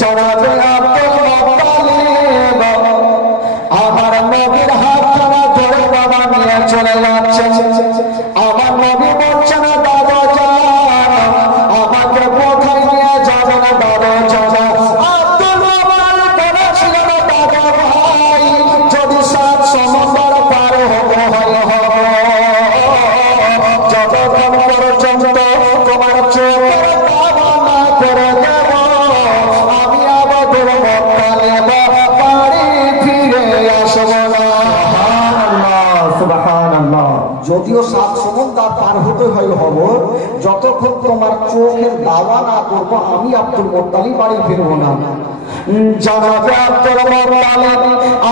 জনাবে Abdul Muttalib আমার নবীর হাতখানা ধরে বাবা নিয়ে চলে যাচ্ছে। আমার নবী বলছে না দাদা যান আমাকে কোথায় নিয়ে যাবে না দাদা যান। আব্দুল মুত্তালিব বলেছিল না দাদা ভাই যদি 7 সমুদ্র পার হতে হয় যতক্ষণ পর্যন্ত তোমার চোখের দাবা না করে দেব আমি আব্দুল মুত্তালিব বাড়ি ফিরে আসব না। সুবহানাল্লাহ। যদিও 7 সমুদ্র পার হতে হয় হব যতক্ষণ তোমার চোখের দাবা না করবো আমি আব্দুল মুত্তালিব বাড়ি ফিরবো না। জনাবে আব্দুল মুত্তালিব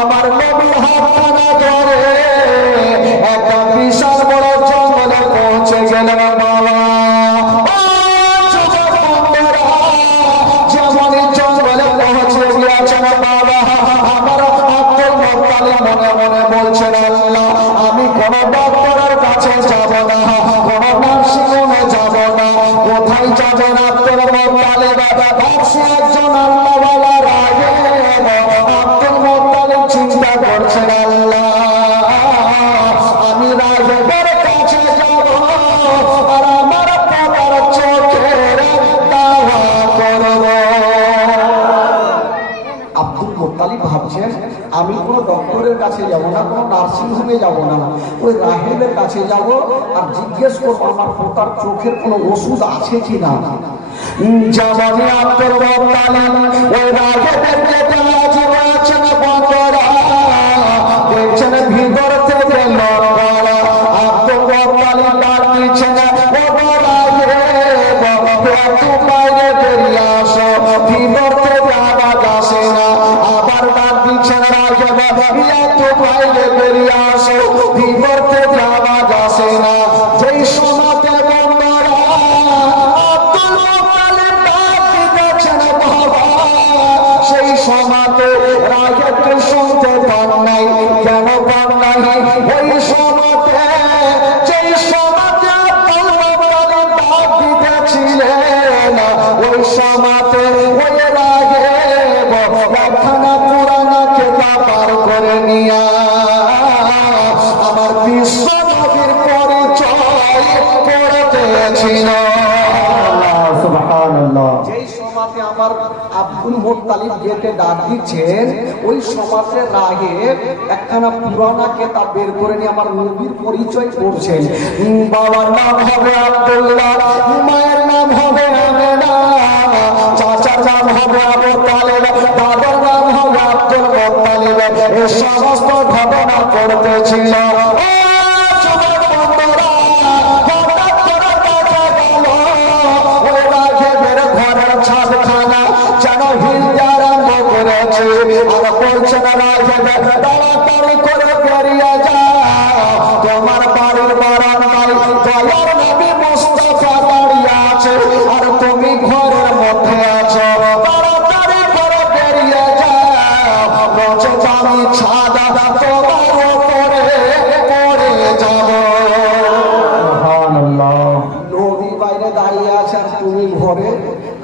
আমার নবীর হাতখানা ধরে একটা বিশাল বড় জঙ্গলে পৌঁছে গেলেন। বাবা যেমনই জঙ্গলে পৌঁছে গিয়েছেন বাবা আমার আব্দুল মুত্তালিব মনে মনে বলছেন আল্লাহ আমি কোন ডক্টরের কাছে যাব না কোন নার্সিং হোমে যাব না কোথায় যাবেন আব্দুল মুত্তালিব ভাবছি একজন আল্লাহওয়ালা রাগে আব্দুল মুত্তালিব চিন্তা করছেন আল্লাহ আমি রাগের কাছে যাব আর আমার বাবার চোখের দাওয়া করব। আব্দুল মুত্তালিব ভাবছেন আমি কোনো ডক্টরের কাছে যাব না কোনো নার্সিং হোমে যাব না ওই রাহেবের কাছে যাব আর জিজ্ঞেস করবো আমার পোতার চোখের কোনো ওষুধ আছে কিনা। যেমনই আব্দুল মুত্তালিব ওই রাহেবের যেতে রাজি হয়েছেন বন্ধুরা দেখছেন ভিতর থেকে লড়াড়া আব্দুল মুত্তালিব ডাক দিচ্ছেন ও রাহেব একটু বাইরে বেরিয়ে আসো ভিতর থেকে আওয়াজ আসে না আবার ডাক দিচ্ছেন রাহেব একটু বাইরে বেরিয়ে আসো ভিতর থেকে আওয়াজ আসে না। যেই সময়তে বন্ধুরা আব্দুল মুত্তালিব ডাক দিচ্ছেন বাবা সেই সময়তে রাহেবকে শুনতে পান নাই। কেন পান নাই? ওই সময়তে যেই সময়তে আব্দুল মুত্তালিব ডাক দিতেছিলেন ওই সময়তে ওই রাহেব একখানা পুরানা কেতাব পার করে নিয়া আমার বিশ্ব নবীর পরিচয় করতেছিল। সুবহানাল্লাহ। যেই সময়তে আমার আব্দুল মুত্তালিব গেটে ডাক দিচ্ছেন ওই সময়তে রাহেব একখানা পুরানা কেতাব বের করে নিয়ে আমার নবীর পরিচয় করছেন। বাবার নাম হবে আব্দুল্লাহ মায়ের নাম হবে আমেনা চাচার নাম হবে আবু তালেব দাদার নাম হবে আব্দুল মুত্তালিব এই সমস্ত ঘটনা করতেছিল। ছাদখানা যেন হিলতে আরম্ভ করেছে আর বলছে না তাড়াতাড়ি করে বেরিয়ে যাও তোমার বাড়ির বারান্দায় দয়ার নবী মুস্তাফা দাঁড়িয়ে আছে আর তুমি ঘরের মধ্যে আছো তাড়াতাড়ি করে বেরিয়ে যাও নচেত আমি ছাদা তোমার উপরে পড়ে যাব। নবী বাইরে দাঁড়িয়ে আছে আর তুমি ঘরে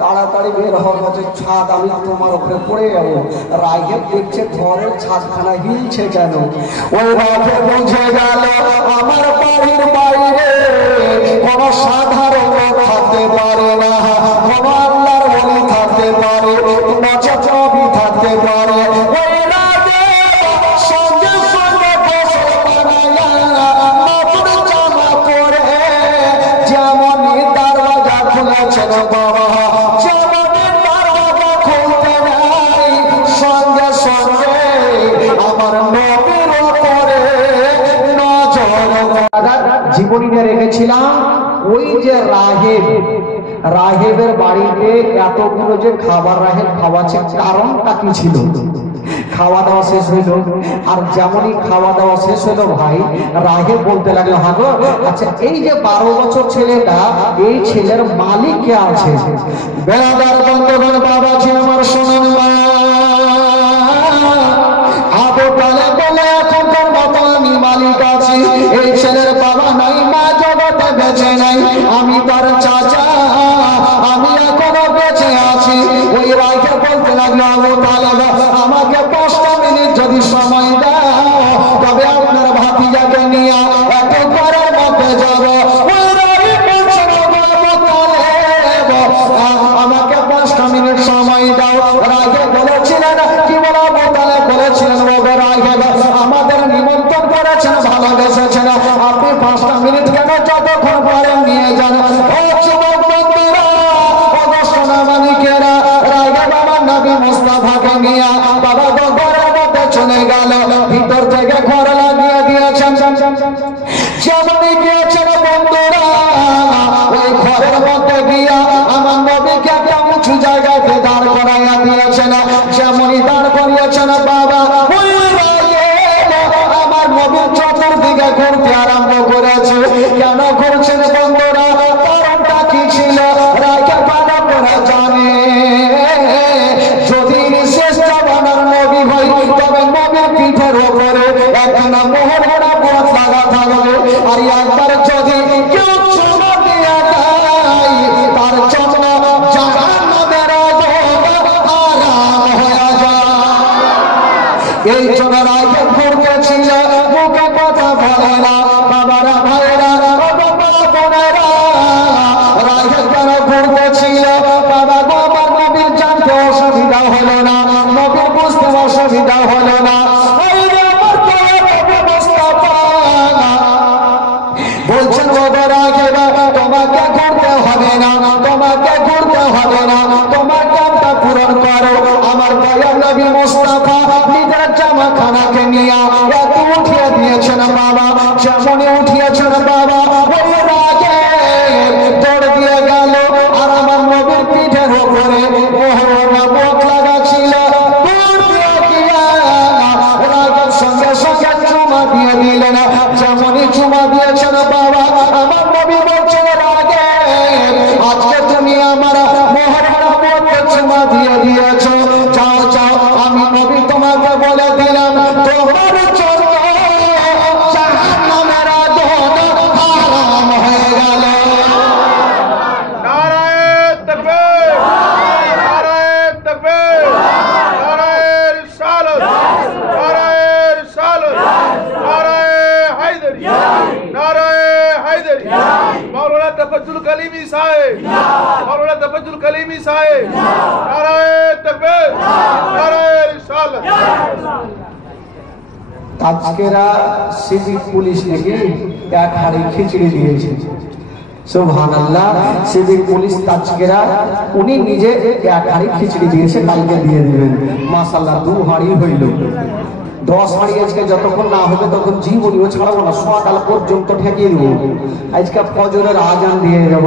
তাড়াতাড়ি বের হওয়া ছাদ আমি তোমার উপরে পড়ে যাবো। রাহেব দেখছে ঘরের ছাদখানা হিলছে কেন ওই রাহেব বুঝে গেল আমার বাড়ির বাইরে কোন সাধারণ থাকতে পারে না কোন আল্লাহর ওলি থাকতে পারে নচেত নবী থাকতে পারে। ওই রাহেব সঙ্গে সঙ্গে গোসল বানায়া নতুন জামা পরে যেমনই দরজা খুলেছেন বাবা যেমনই দরজা খুলতে নাই সঙ্গে সঙ্গে আমার নবীর উপরে নজর। জীবনী রেখেছিলাম ওই যে রাহেবের বাড়িতে এতগুলো যে খাবার রাহেব খাওয়াচ্ছে কারণটা কি ছিল? খাওয়া দাওয়া শেষ হইল আর যেমনই খাওয়া দাওয়া শেষ হইল ভাই রাহেব বলতে লাগলো হ্যাঁ গো আচ্ছা এই যে 12 বছর ছেলেটা এই ছেলের মালিক কে আছে? বেড়াদার বন্ধুগণ বাবা ছিল আমার শোনেন আবু তালেব বলে এখনকার মতো আমি মালিক আছি এই ছেলের বাবা নাই মা জগতে বেঁচে নাই আমি তার চাচা এই জন্য রাগে ঘুরতেছিল, মুখে কথা বলে না। বাবারা ভাইরা বাবা বোনেরা, রাগে কেন ঘুরতেছিল? বাবা গো, আমার নবীর জানতে অসুবিধা হলো না, নবীর বুঝতে অসুবিধা হলো না। বলছেন তোমাকে ঘুরতে হবে না, তোমাকে ঘুরতে হবে না, তোমার কামটা পূরণ করো। আমার দয়াল নবী মুস্তাফা নিজের জামাখানাকে নিয়ে এত উঠিয়ে দিয়েছেন বাবা, যেমনই উঠিয়েছেন বাবা ওই রাগে দৌড় দিয়ে গেল। আর আমার নবীর পিঠের উপরে মোহরনা বোট লাগা ছিল, রাগের সঙ্গে সঙ্গে চুমা দিয়ে দিলেন। যেমনই চুমা দিয়েছেন বাবা, আমার নবী বলছেন রাগে আজকে তুমি আমার মোহরনা বোটকে চুমা দিয়ে দিয়েছ, যাও যাও, আমি নবী তোমাকে বলে দিলাম তোমার জন্য জাহান্নামের আগুন হারাম হয়ে গেল। নারায়ে তাকবীর, নারায়ে তাকবীর, নারায়ে রিসালাত, নারায়ে রিসালাত, নারায়ে হায়দারি, নারায়ে হায়দারি। মাওলানা তাফাজ্জুল কালিমি সাহেব, মাওলানা তাফাজ্জুল কালিমি সাহেব, নারায়ে তাকবীর, নারায়ে রিসালাত। আজকেরা সিভিক পুলিশ নাকি এক হাড়ি খিচড়ি দিয়েছে। সুবহানাল্লাহ, সিভিক পুলিশ তাজকেরা উনি নিজে এক হাড়ি খিচড়ি দিয়েছে, কালকে দিয়ে দিবেন। মাশাআল্লাহ, 2 হাড়ি হইল। 10 হাড়ি আজকে যতক্ষণ না হবে তখন জীবনীও ছাড়াবো না, সকাল পর্যন্ত ঠেকিয়ে দেবো। আজকে ফজরের আজান দিয়ে যাব।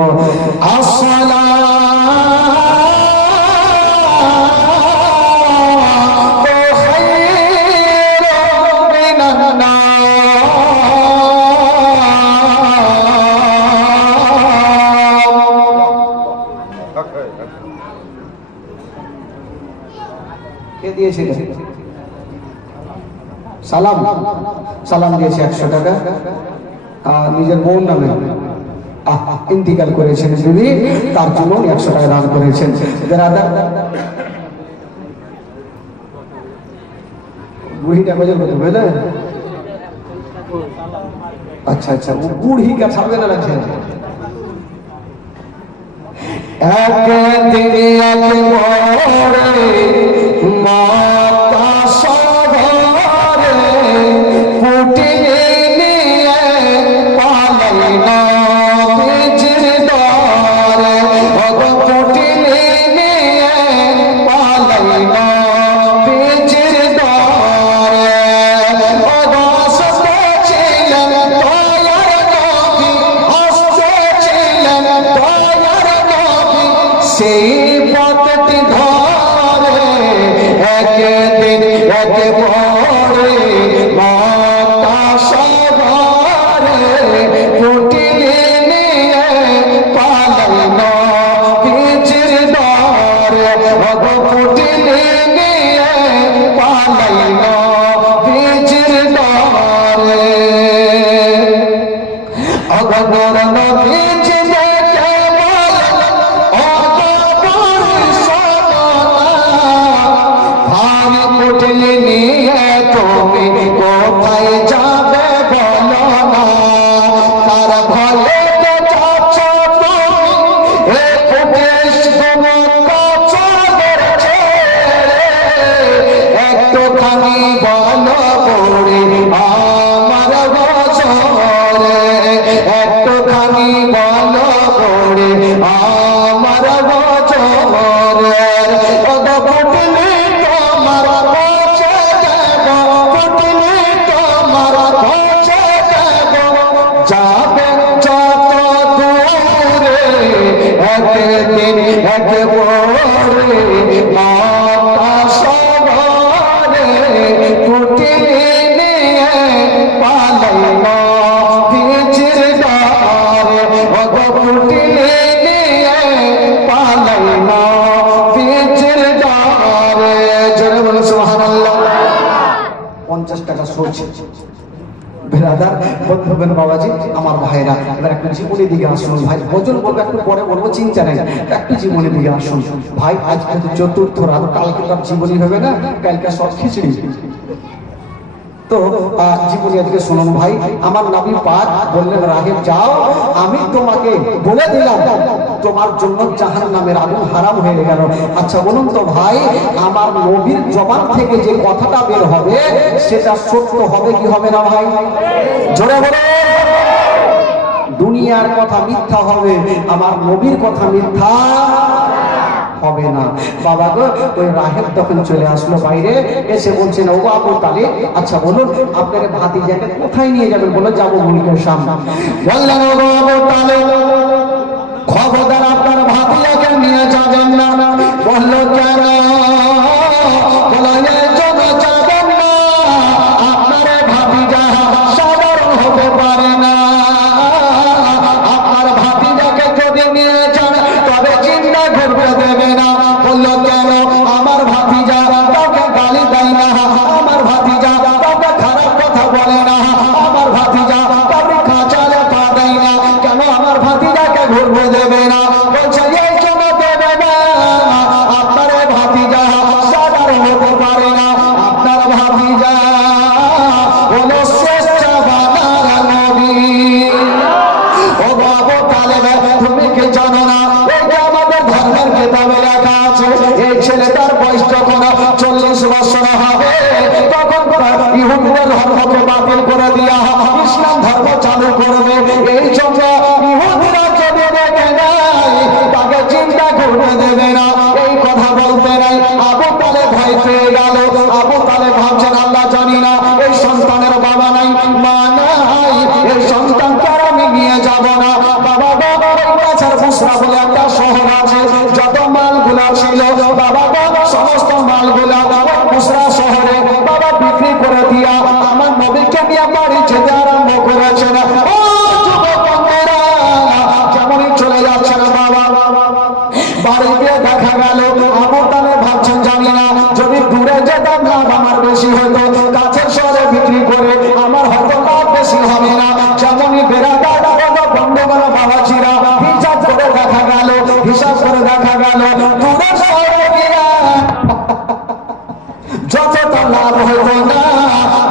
কে দিয়েছে? সালাম, সালাম দিয়েছে 100 টাকা নিজের বোন নামে, ইন্তিকাল করেছেন দিদি, তার জন্য 100 টাকা দান করেছেন। বুড়িটা কজন কত বুঝলে? আচ্ছা আচ্ছা, বুড়ি কা ছাড়বে না লাগছে। একদিন এক মোরে মাতা সগরে ফুটিয়ে নিয়ে পালাইল বীজের দরে, ফুটিয়ে নিয়ে পালাইল বীজের দরে। ছিলেন দয়ার নবী, ছিলেন দয়ার নবী, সেই পথটি ধরে একদিন এক ভোরে মাতা সগরে ফুটিয়ে নিয়ে পালাইল বীজের দরে, ফুটিয়ে নিয়ে পালাইল বীজের দরে। অগণর নবীজ দেখে বলেন অগণর সদনা, ভার কুটলি নিয়ে তুমি কোথায় যাবে বলো না। তার ভলে তো যাচ্ছ তুমি এ কুটিশ কাছাদের ছেড়ে, একটুখানি বলো পড়ে আমার বছরে, একটুখানি বলো পড়ে আমার বছরে। ফুটলি তোমার পৌঁছে দেব, ফুটলি তোমার পৌঁছে দেব, যাবে যত দূরে একদিন এক ভোরে মাতা সগরে ফুটিয়ে নিয়ে পালাইল বীজের দরে, ফুটিয়ে নিয়ে পালাইল বীজের দরে। জোরে বলো সুবহানাল্লাহ। 50 টাকা সরছে। বেরাদার বন্ধুগণ, বাবাজি আমার ভাইরা, এবার একটু জীবনের দিকে আসুন ভাই। ভজন বলবো একটু পরে বলবো, চিন্তা নেই, একটু জীবনের দিকে আসুন ভাই। আজকে 4th রাত, কালকে তার জীবনী হবে না, কালকে সব খিচড়ি। তো জীবনী আজকে শুনুন ভাই, আমার নবী পাক বললেন রাহেল যাও, আমি তোমাকে বলে দিলাম তোমার জন্য জাহান্নামের আগুন হারাম হয়ে গেল। আচ্ছা বলুন তো ভাই, আমার নবীর জবান থেকে যে কথাটা বের হবে সেটা সত্য হবে কি হবে না ভাই? জোরে বলে। দুনিয়ার কথা মিথ্যা হবে, আমার নবীর কথা মিথ্যা হবে না। বাবা গো, ওই রাহেল তখন চলে আসলো বাইরে, এসে বলছেন ও আবু তালিব, আচ্ছা বলুন আপনার ভাতিজাকে কোথায় নিয়ে যাবেন? বলে যাবো মুলকের সামনে। বললেন ও আবু তালিব, খবরদার আপনার ভাতিজাকে নিয়ে যাবেন না। বলল কেন? বলে এই জন্য যাবেন না, আপনার ভাতিজা সাধারণ হতে পারে না। আপনার ভাতিজাকে যদি নিয়ে যান তবে চিন্তা করতে দেবে না। বললো কেন? আমার ভাতিজা কাউকে গালি দেয় না, আমার ভাতিজা কাউকে খারাপ কথা বলে না, আমার ভাতিজা কাউকে কাঁচালে পা দেয় না। কেন আমার ভাতিজাকে ঘুরতে দেবে না? বলছে এই জন্য দেবে না, আপনার ভাতিজা সাধারণ হতে পারে না। আপনার ভাতিজা হলো শ্রেষ্ঠ বানার নবী। ও বাবু তালেব, তুমি কি জানো না এটা আমাদের ধর্মের কিতাবে লেখা আছে, এই ছেলেটার বয়স যখন 40 বছর হবে তখন ইহুদিদের ধর্মকে বাতিল করে দিয়া ইসলাম ধর্ম চালু করবে। এই জন্য ইহুদিরা যদি দেখে নাই তাকে চিন্তা করতে দেবে না। এই কথা বলতে নাই আবু তালেব ভয় পেয়ে গেল। আবু তালেব ভাবছেন আল্লাহ জানি না এই সন্তানের বাবা নাই মা নাই, এই সন্তানকে আর আমি নিয়ে যাব না। বাবা বুসরা বলে একটা শহর আছে, যত মালগুলা ছিল বাবা সমস্ত মালগুলা বুসরা শহরে বাবা বিক্রি করে দিয়া আমার নবীকে নিয়ে বাড়ি যেতে আরম্ভ করেছেন। ও যুবকেরা যেমনই চলে যাচ্ছেন বাবা বাড়ি গিয়ে দেখা গেল আবু তালেব ভাবছেন জানি না যদি দূরে যেতাম লাভ আমার বেশি হতো, কাছের শহরে বিক্রি করে আমার হয়তো লাভ বেশি হবে না। যেমনই বেড়াটা বন্ধুগুলো বাবা চিরা হিসাব করে দেখা গেল দূরের শহরে গিয়া যতটা লাভ হতো না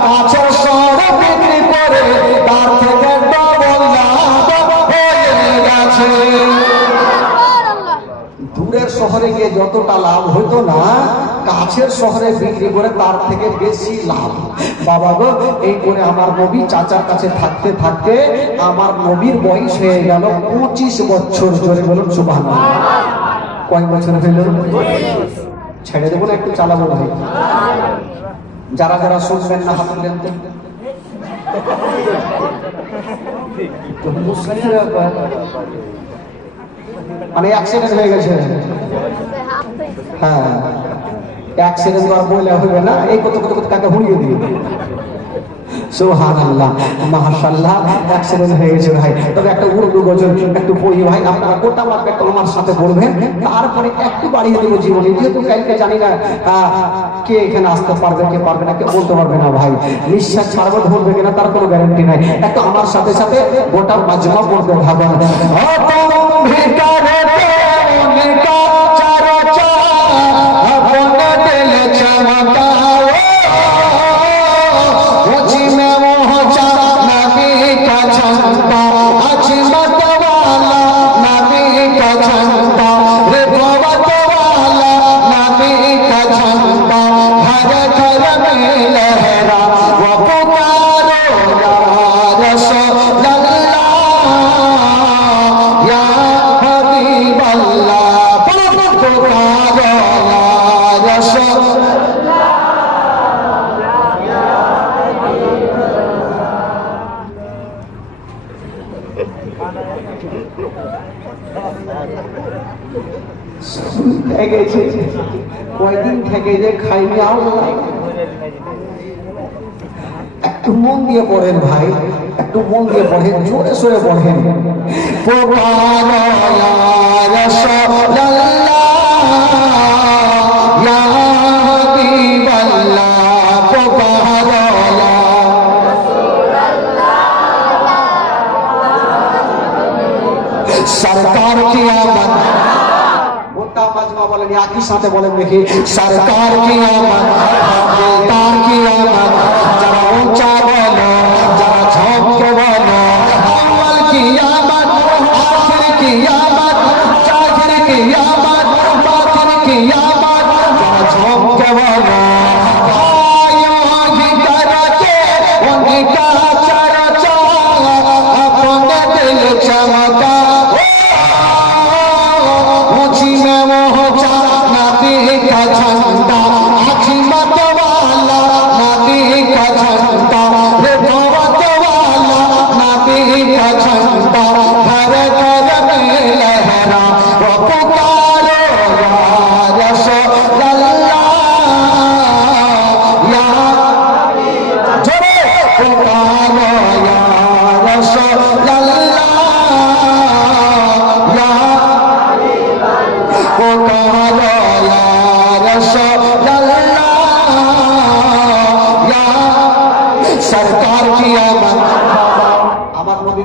কাছের শহরে বিক্রি করে তার থেকে ডবল লাভ হয়ে গেছে। দূরের শহরে গিয়ে যতটা লাভ হতো না কাছের শহরে বিক্রি করে তার থেকে বেশি লাভ। বাবা গো, এই করে আমার নবী চাচার কাছে থাকতে থাকতে আমার নবীর বয়স হয়ে গেল 25 বছর। জোরে বলুন সুবহানাল্লাহ। কয় বছর হইল? ছেড়ে দেবো না একটু চালাবো ভাই? যারা যারা শুনবেন না হাত তুলেন তো। মানে অ্যাক্সিডেন্ট হয়ে গেছে। হ্যাঁ অ্যাক্সিডেন্ট আর বলে হবে না, এই কত কত কত টাকা হুড়িয়ে দিবে। সুবহানাল্লাহ মাশাআল্লাহ, অ্যাক্সিডেন্ট হয়ে গেছে ভাই। তবে একটা উর্দু গজল একটু পড়ি ভাই, আপনারা গোটা মাপে কলমার সাথে পড়বেন, তারপরে একটু বাড়িয়ে দেবো জীবনে। যেহেতু কালকে জানি না কে এখানে আসতে পারবে কে পারবে না, কে বলতে পারবে না ভাই। নিঃশ্বাস ছাড়বো ধরবে কিনা তার কোনো গ্যারান্টি নাই। একটু আমার সাথে সাথে গোটা মাজমা পড়তে ভাবেন। কয়দিন থেকে যে খাইনি আল্লাহ। একটু মন দিয়ে পড়েন ভাই, একটু মন দিয়ে পড়েন, জোরে সোরে পড়েন। সরকার কি আমত গোটা মাজমা বলেন, একই সাথে বলেন দেখি, সরকার কি আমত, তার কি আমত, যারা উঁচা বলো, যারা ঝমকে বলো, আউয়াল কি আমত, আখির কি আমত, জাহির কি আমত, বাতিন কি আমত, যারা ঝমকে বলো,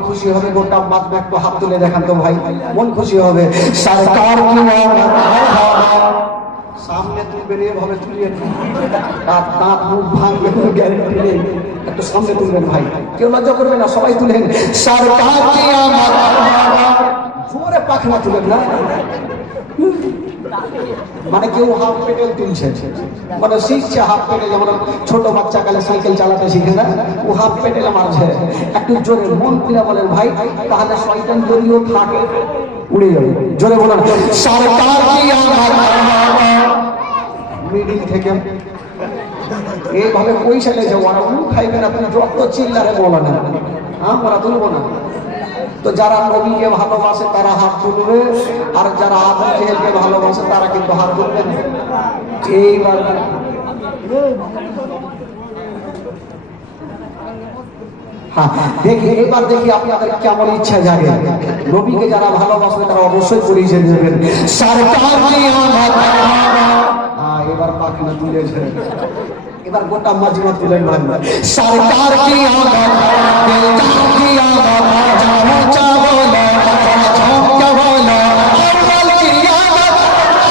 খুশি হবে। গোটা মাজমা একটু হাত তুলে দেখান তো ভাই, মন খুশি হবে। সরকার কি সামনে তুলবেন, এভাবে তুলিয়ে তার দাঁত মুখ ভাঙবে, কোনো গ্যারেন্টি নেই। একটু সামনে তুলবেন ভাই, কেউ লজ্জা করবে না, সবাই তুলেন। সরকার কি জোরে পাখনা তুলেন না, মানে কেউ হাফ পেডেল তুলছে, মানে শিখছে হাফ পেডেল, যেমন ছোট বাচ্চা কালে সাইকেল চালাতে শিখে না, ও হাফ পেডেল মারছে। একটু জোরে মন খুলে বলেন ভাই, তাহলে শয়তান যদিও থাকে উড়ে যাবে। জোরে বলেন সরকার কি মিডিল থেকে এইভাবে পয়সা লেগেছে, ওরা খাইবে না, তুমি যত চিল্লারে বলো না, আমরা তুলবো না। তো যারা নবীকে ভালোবাসে তারা হাত তুলবে, আর যারা আবু জেহেলকে ভালোবাসে তারা কিন্তু হাত তুলবে না। এইবার দেখি, এবার দেখি আপনাদের কেমন ইচ্ছা জাগে। নবীকে যারা ভালোবাসবে তারা অবশ্যই পরিচয় দেবেন। সরকার কি আমত, এবার পাখনা তুলেছে, এবার গোটা মাজমা তুলে ভাঙবে। সরকার কি আমত, দিলদার কি আমত, জানো চাবো না, ঝমকে বলো, আউয়াল কি আমত,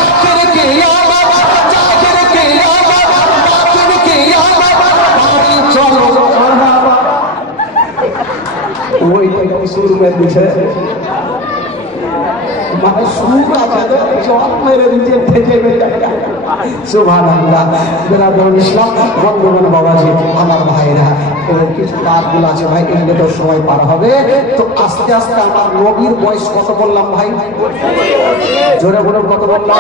আখির কি আমত, জাহির কি আমত, বাতিন কি আমত, বাড়ি চলো। ওই সুর में দিছে, মানে সুর আছে জল মেরে দিচ্ছে, থেকে সুবহানাল্লাহ। বিরাদরুল ইসলাম বন্ধুগণ, বাবাজি, আমার ভাইরা, এবার কিছু কাজগুলো আছে ভাই, এগুলো তো সময় পার হবে। তো আস্তে আস্তে আমার নবীর বয়স কত বললাম ভাই? জোরে বলুন কত বললাম?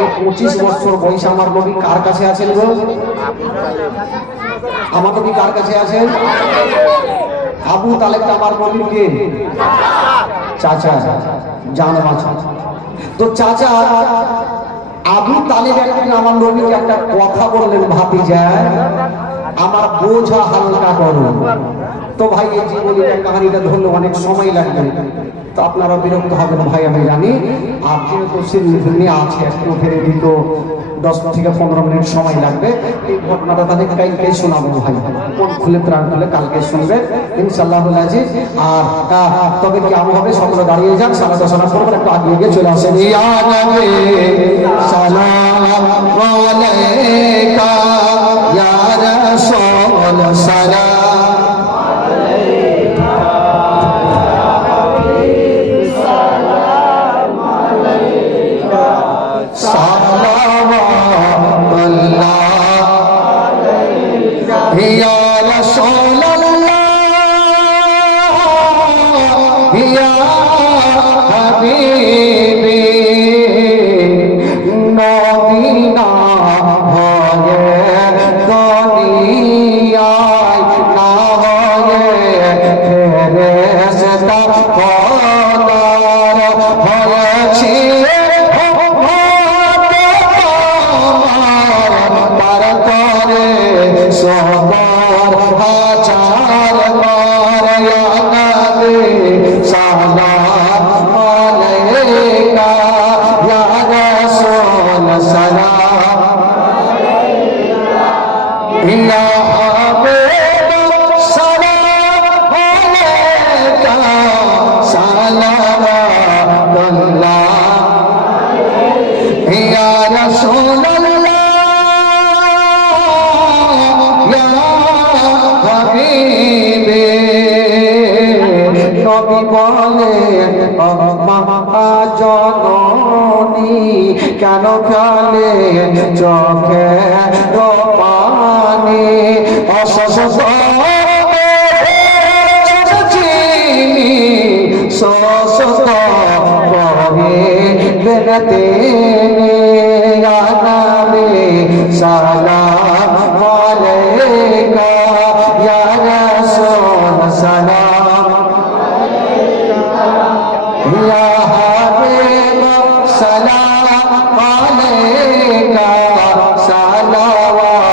এই 25 বছর বয়স আমার নবী কার কাছে আছেন গো? আমার নবী কার কাছে আছেন? আবু তালেবটা আমার নবীর কে? চাচা, জান মাছ। তো চাচা আবু তালেব একদিন আমার নবীকে একটা কথা বললেন, ভাতিজা আমার বোঝা হালকা করো। তো ভাই এই জীবনের কাহিনীটা ধরলে অনেক সময় লাগবে, তো আপনারা বিরক্ত হবেন ভাই আমি জানি। আর যেহেতু সিরিয়াসলি আছে, একটু ফেরে দিত 10 থেকে 15 মিনিট সময় লাগবে। এই ঘটনাটা তাদের কালকে শোনাবো ভাই, মন খুলে প্রাণ খুলে কালকে শুনবে ইনশাআল্লাহ আজিজ। আর তবে কেমন হবে, সকলে দাঁড়িয়ে যান, সালাত সালাম করবেন, একটু আগে গিয়ে চলে আসেন। ইয়া নবী সালাম আলাইকা, ইয়া রাসূল সালাম আলাইকা, সালাম আলাইকা, সালাওয়াতুল্লাহ আলাইকা, ইয়া রাসূলুল্লাহ, ইয়া হাবিবি, নবী না হয়ে দুনিয়ায় না হয়ে ফেরেশতা খোদার হয়েছি, তার করে সবার হাজার বার, ইয়া নবী সালাম আলাইকা, ইয়া রাসূল সালাম আলাইকা, ইয়া হাবিব সালাম আলাইকা, সালাওয়াতুল্লাহ বলে মা জননী কেন ফেলে চোখে পানি অসুস্থ সসত করে বেনতে গানাবে সালাম আলাইকা ইয়া রাসূল সালাম ইয়া হাবিব সালাম আলাইকা সালাওয়াতুল্লাহ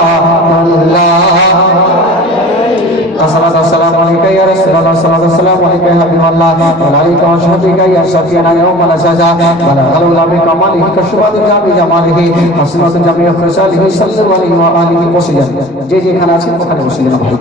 السلام عليك يا رسول الله السلام عليك يا حبيب الله وعليك وصحبك يا شفيعنا يوم الجزاء بلغ العلم كماله كشفاء بجماله حسنات جميع خصاله صلى الله عليه وآله وسلم যে যেখানে আছেন ওখানে বসিলেন ভাই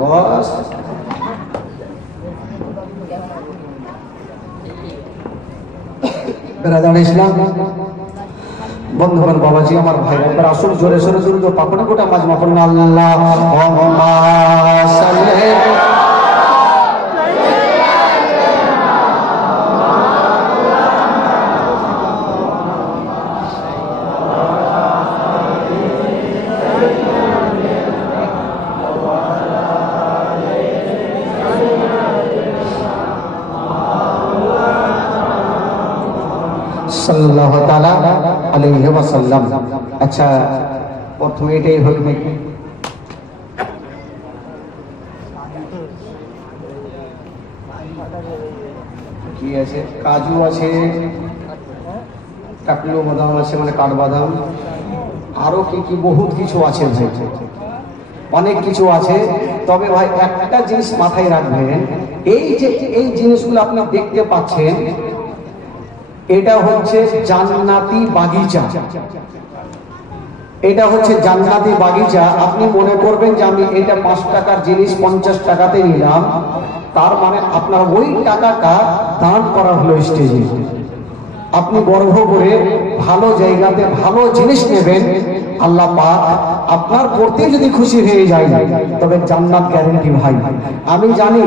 বস বেরাদার ইসলাম বন্ধুগণ বাবাজি আমার ভাই একবার আসল জোরে সোরে দুরুদ পাপনা গোটা মাজমা পড়ুন আল্লাহুম্মা সাল্লি সাল্লাল্লাহু তাআলা আলাইহি ওয়াসাল্লাম। আচ্ছা প্রথমে এটাই হোক নাকি কি আছে কাজু আছে টাকলু বাদাম আছে মানে কাঠবাদাম আরো কি কি বহুত কিছু আছে ভাই অনেক কিছু আছে তবে ভাই একটা জিনিস মাথায় রাখবেন এই যে এই জিনিসগুলো আপনি দেখতে পাচ্ছেন এটা হচ্ছে জান্নাতি বাগিচা এটা হচ্ছে জান্নাতি বাগিচা আপনি মনে করবেন যে আমি এটা 5 টাকার জিনিস 50 টাকাতে নিলাম তার মানে আপনার ওই টাকাটা দান করা হলো স্টেজে আপনি গর্ব করে ভালো জায়গাতে ভালো জিনিস নেবেন আল্লাহ পাক আপনার করতে যদি খুশি হয়ে যায় তবে জান্নাত গ্যারান্টি ভাই আমি জানি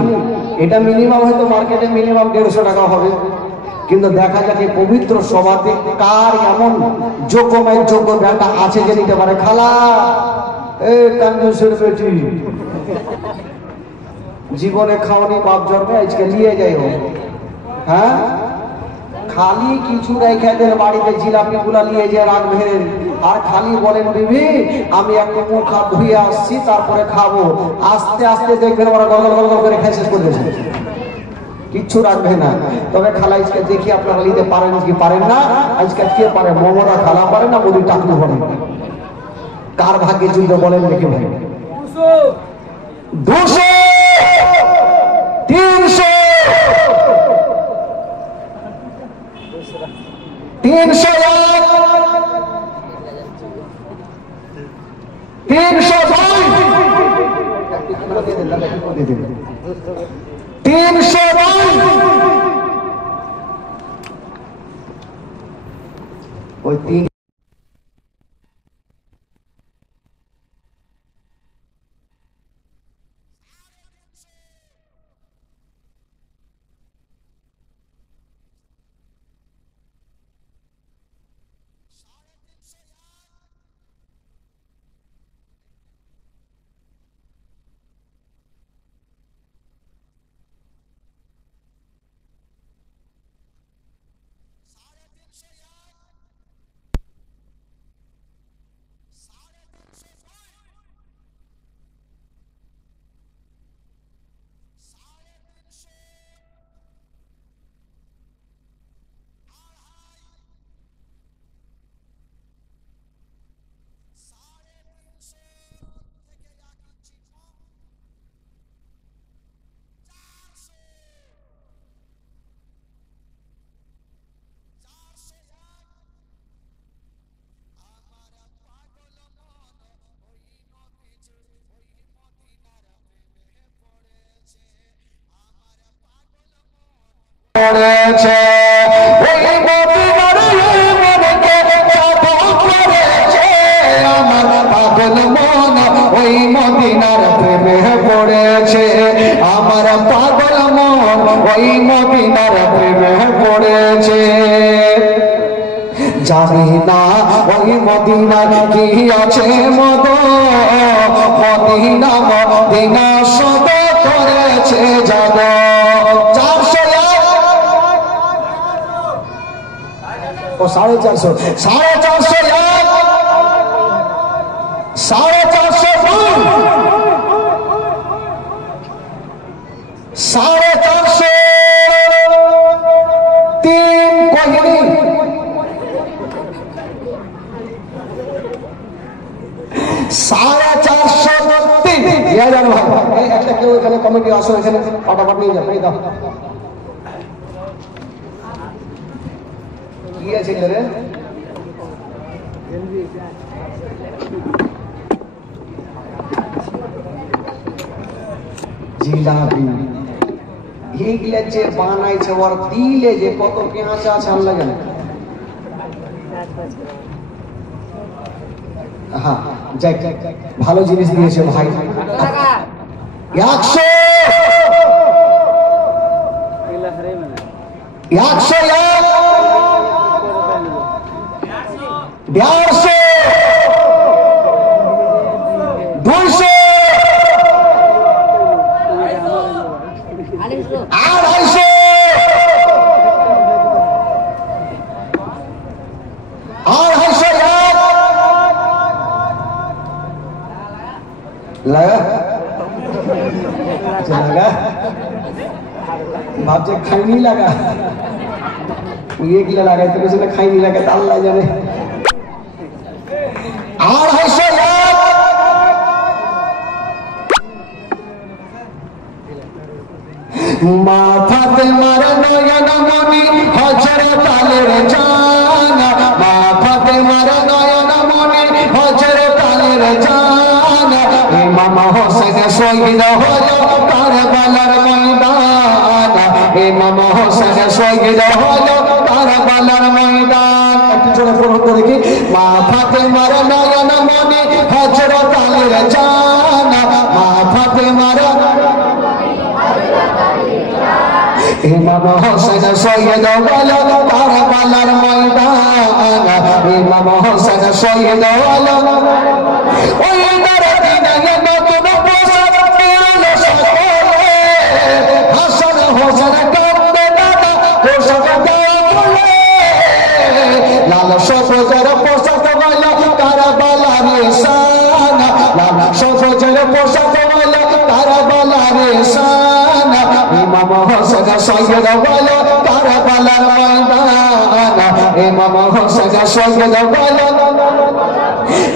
এটা মিনিমাম হয়তো মার্কেটে মিনিমাম 150 টাকা হবে কিন্তু দেখা যাচ্ছে পবিত্র সভাতে কার এমন যোগ্যময় যোগ্য জ্ঞানটা আছে যে নিতে পারে খালা এই কাঞ্জুসের বেটি জীবনে খাওয়ানি বাপ জন্মে আজকে নিয়ে যাই হোক হ্যাঁ খালি কিছু রেখে দেন বাড়িতে জিলাপি গুলা নিয়ে যে রাখবেন আর খালি বলেন বিবি আমি একটু মুখ হাত ধুয়ে আসছি তারপরে খাবো আস্তে আস্তে দেখবেন ওরা গল গল গল করে খেয়ে শেষ করে দিয়েছে কিচ্ছু রাখবে না তবে খালা আজকে দেখি আপনারা নিতে পারেন কি পারেন না আজকে কে পারে মমতা খালা পারে না মোদি টাকলু পারে কার ভাগ্যে যুদ্ধ বলেন দেখি ভাই 200 300 ওই 3 পড়েছে ওই মদিনার মনকে জাদু করেছে আমার পাগল মন ওই মদিনার প্রেমে পড়েছে আমার পাগল মন ওই মদিনার প্রেমে পড়েছে জানি না ওই মদিনার কি আছে মদ মদিনা মদিনা সদ করেছে যাব 400 ও 450 450 একটা কেউ এখানে কমিটি আসো এখানে ফটাফট নিয়ে যাবে দাও কি আছে রে জিলাপি এইগুলা যে বানাইছে ওর দিলে যে কত পেঁয়াজ আছে আল্লাহ জানে হ্যাঁ যাই ভালো জিনিস দিয়েছে ভাই 100 लगा भाव जे खाई नहीं लगा ये किला लगा तो किसी ने खाई नहीं लगा अल्लाह जाने और है माथाते मारे नयन मणि हजरत आलेर जाना माथाते मारे नयन मणि हजरत आलेर जाना इमाम হোসেন শহীদ হলো কারবালার ময়দান ইমাম হোসেন শহীদ হলো কারবালার ময়দান একটু জোরে পড়ো তো দেখি মাথাতে মারে নয়ন মণি হযরত আলীর জানা মাথাতে মারে ইমাম হোসেন শহীদ হলো কারবালার ময়দান ইমাম হোসেন শহীদ হলো ওই দরদিনে নতুন পোশাক পরলো সকলে হাসান হোসেন কাঁদে দাদা পোশাক দাও বলে লাল সবুজের পোশাক হলো কারবালার শানা লাল সবুজের পোশাক হলো কারবালার শানা ইমাম হোসেন শহীদ হলো কারবালার ময়দান ইমাম হোসেন শহীদ হলো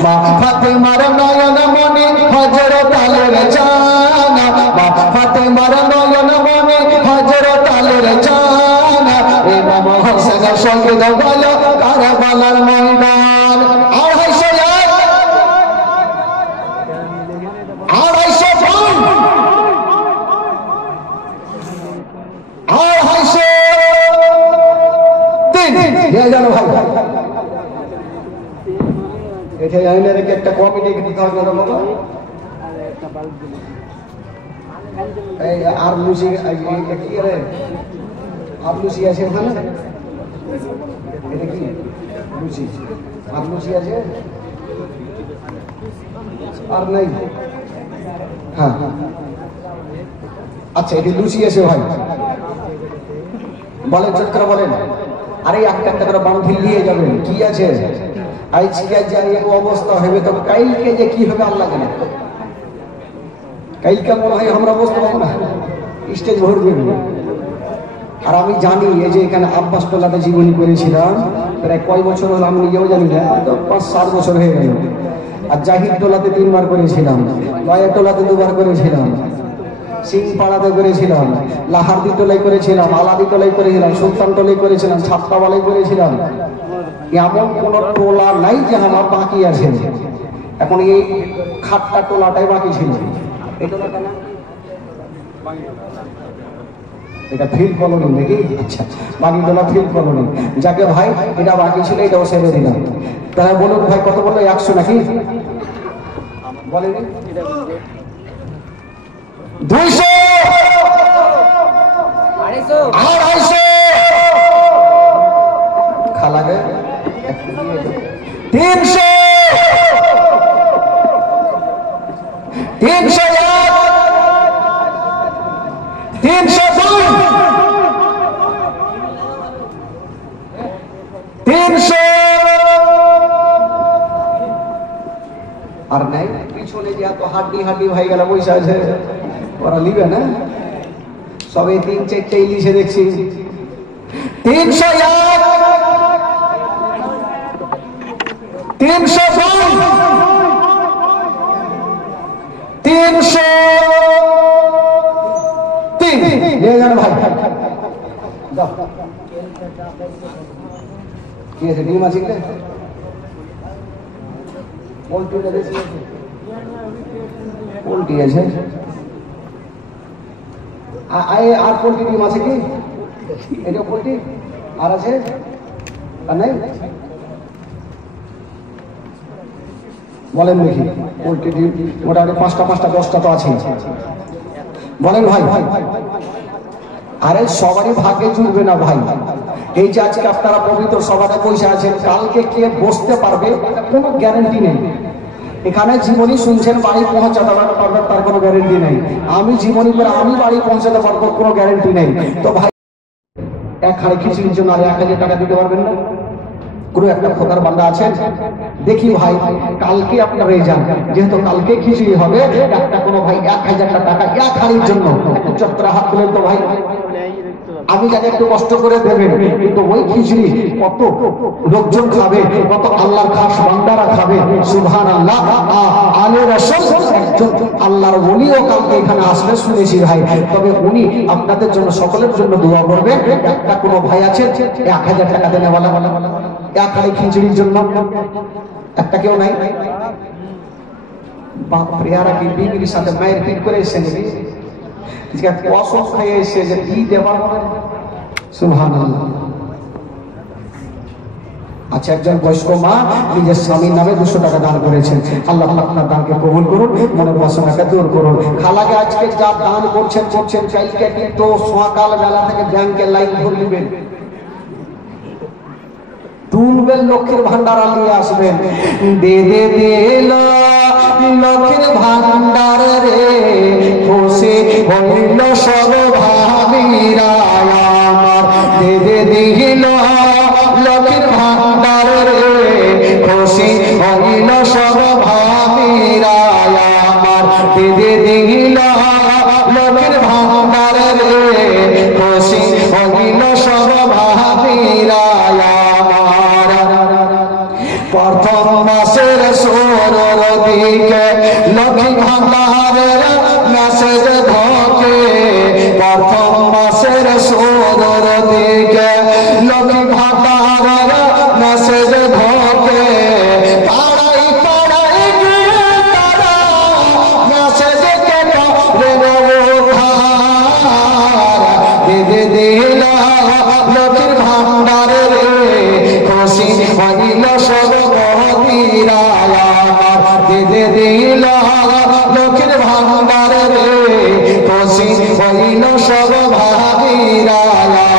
মা ফাতেমার নয়ন মণি হযরত আলীর জানা মা ফাতেমার নয়ন মণি হযরত আলীর জানা ইমাম হোসেন শহীদ হলো কারবালার ময়দান আর জানো ভাই এটা আইনের একটা কমিটি দিতে হবে না বাবা এই আর লুসি এটা কি রে আর লুসি আছে ওখানে এটা কি লুসি আর লুসি আছে আর নাই হ্যাঁ আচ্ছা এটা লুসি আছে ভাই বলেন চট করে বলেন আরে একটা করে বান্ধিল নিয়ে যাবেন কি আছে আজকে যা এই অবস্থা হবে তো কালকে যে কি হবে আল্লাহ জানে কালকে মনে হয় আমরা বসতে পারবো না স্টেজ ভরবে আর আমি জানি এই যে এখানে আব্বাস টোলাতে জীবনী করেছিলাম প্রায় কয় বছর হলো আমি নিজেও জানি না তো 5-7 বছর হয়ে গেল আর জাহিদ টোলাতে 3 বার করেছিলাম লয়া টোলাতে 2 বার করেছিলাম সিংপাড়াতে করেছিলাম লাহারদি টোলাই করেছিলাম আলাদি টোলাই করেছিলাম সুলতান টোলাই করেছিলাম ছাত্রাবালাই করেছিলাম এমন কোন টোলা নাই যে আমার বাকি আছে এখন এই খাট্টা টোলাটাই বাকি ছিল এই টোলাটা না এটা ফিল কলোনি নাকি? আচ্ছা, বাকিগুলো ফিল কলোনি। যাকে ভাই এটা বাকি ছিল, এটাও সেরে দিলাম। তাহলে বলুন ভাই কত বললো? 100 নাকি বলেন? 200, 250 খালাগে 300, 301, 302, 300 আর নাই পিছনে যে এত হাড্ডি হাড্ডি ভাই গেল পয়সা আছে, ওরা লিবে না, সবে 3-4টে ইলিশে দেখছি। 301, 302, 303 নিয়ে যান ভাই। দাও কি আছে? ডিম আছে কি? পোল্ট্রি আছে আর পোল্ট্রি ডিম আছে কি? এটা পোল্ট্রি আর আছে আর নাই? বলেন দেখি। পোল্ট্রি ডিম মোটামুটি 5টা 10টা তো আছে। বলেন ভাই। আরে সবারই ভাগ্যে জুড়বে না ভাই। এই যে আজকে আপনারা পবিত্র সবারে পয়সা আছেন, কালকে কে বসতে পারবে কোনো গ্যারেন্টি নেই। এখানে জীবনী শুনছেন, বাড়ি পৌঁছাতে পারবেন তার কোনো গ্যারেন্টি নেই। আমি জীবনী করে আমি বাড়ি পৌঁছাতে পারবো, কোনো গ্যারেন্টি নেই। তো ভাই এক হাড়ি খিচুড়ির জন্য আর 1000 টাকা দিতে পারবেন না? কোনো একটা খোদার বান্দা আছেন? দেখি ভাই কালকে আপনারা এই যান, যেহেতু কালকে খিচুড়ি হবে, একটা কোনো ভাই 1000 টাকা এক হাড়ির জন্য একটু চত্বরে হাত তুলেন তো ভাই। আমি জানি একটু কষ্ট করে দেবেন, কিন্তু ওই খিচুড়ি কত লোকজন খাবে, কত আল্লাহর খাস বান্দারা খাবে। সুবহানাল্লাহ। আলে রাসূল একজন আল্লাহর ওলিও কালকে এখানে আসবে শুনেছি ভাই। তবে উনি আপনাদের জন্য সকলের জন্য দোয়া করবেন। একটা কোনো ভাই আছে 1000 টাকা দেনে বলা এক হাড়ি খিচুড়ির জন্য? একটা কেউ নাই? বাপ রে, আর কি বিবির সাথে মায়ের পিট করে এসে নেবে কসম খাইয়ে এসে যে কি দেওয়া হবে। সুবহানাল্লাহ। আচ্ছা, একজন বয়স্ক মা নিজের স্বামীর নামে 200 টাকা দান করেছেন। আল্লাহ আপনার দানকে কবুল করুন, মনের বাসনাকে দূর করুন। খালাকে আজকে যা দান করছেন কালকে কিন্তু সকাল বেলা থেকে ব্যাংকে লাইন ধরবেন, তুলবেন, লক্ষ্মীর ভান্ডার নিয়ে আসবেন। দে দে দিল লক্ষ্মীর ভান্ডার রে, খুশি হইল সব ভাবিরা আমার। দে দে দিল লক্ষ্মীর ভান্ডার রে, খুশি হইল সব ভাবিরা আমার। দে দে দিল লক্ষ্মীর ভান্ডার রে, খুশি হইল সব ভাবিরা আমার। প্রথম মাসের 16 দিকে লক্ষ্মী ভান্ডারের মেসেজ ঢোকে। প্রথম মাসের 16 দিকে লক্ষ্মী ভান্ডারের মেসেজ ঢোকে। পাড়াই পাড়াই গিয়ে তারা মেসেজ কেটে দিদি দিল লক্ষ্মীর ভান্ডারের খুশি হইল সব ভাবিরা আমার। দিদি দিল লক্ষ্মীর ভান্ডারের খুশি হইল সব ভাবিরা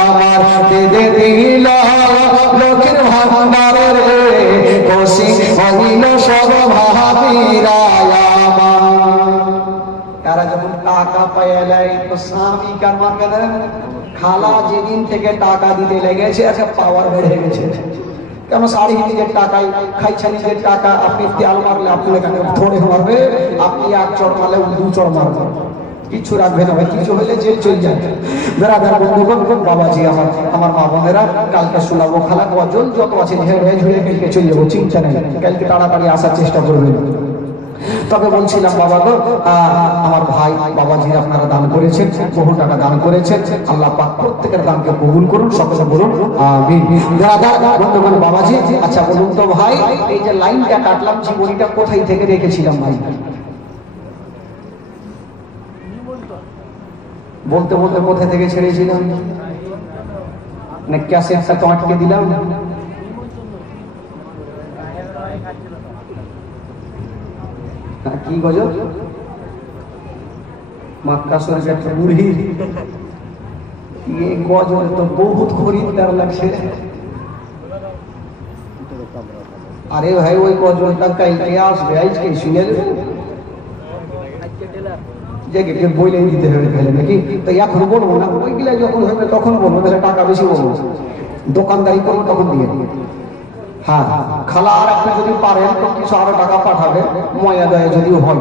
আমার। দিদি দিল লক্ষ্মীর ভান্ডারের খুশি হইল সব ভাবিরা আমার। তারা যখন টাকা পাইলাই তো স্বামী কার মারবে না? খালা যেদিন থেকে টাকা দিতে লেগেছে একটা পাওয়ার বেড়ে গেছে। কেন শাড়ি নিজের টাকায় খাইছে, নিজের টাকা। আপনি তেল মারলে আপনি এখানে ধরে মারবে, আপনি 1 চড় মারলে 2 চড় মারবে, কিছু রাখবে না ভাই। কিছু হলে জেল চলে যায়। বেড়াদার বন্ধুগণ, বাবাজি আমার মা বোনেরা, কালকে শোনাবো খালা গজল যত আছে ঝেড়ে ঝুড়ে কালকে চলে যাবো, চিন্তা নেই। কালকে তাড়াতাড়ি আসার চেষ্টা করবেন। তবে বলছিলাম বাবা গো, আমার ভাই বাবাজি আপনারা দান করেছেন, বহু টাকা দান করেছেন। আল্লাহ পাক প্রত্যেকের দানকে কবুল করুন, সকলে বলুন আমিন। দাদা বন্ধুগণ, বাবাজি আচ্ছা বলুন তো ভাই, এই যে লাইনটা কাটলাম, জীবনীটা কোথায় থেকে রেখেছিলাম ভাই? বলতে বলতে কোথা থেকে ছেড়েছিলাম? না ক্যাসেটটা তো আটকে দিলাম। কি গজল? মক্কা শরীফের একটা বুড়ি, এই গজল তো বহুত খরিদ্দার লাগছে। আরে ভাই ওই গজলটা কালকে আসবে, আজকে শুনে দেবে, যে বইলে দিতে হবে তাহলে নাকি? তো এখন বলবো না, ওইগুলা যখন হবে তখন বলবো, তাহলে টাকা বেশি বলবো, দোকানদারি করবো তখন দিয়ে। হ্যাঁ, খালা আর একটু যদি পারেন তো কিছু আরো টাকা পাঠাবে, ময়া দেয় যদিও হয়।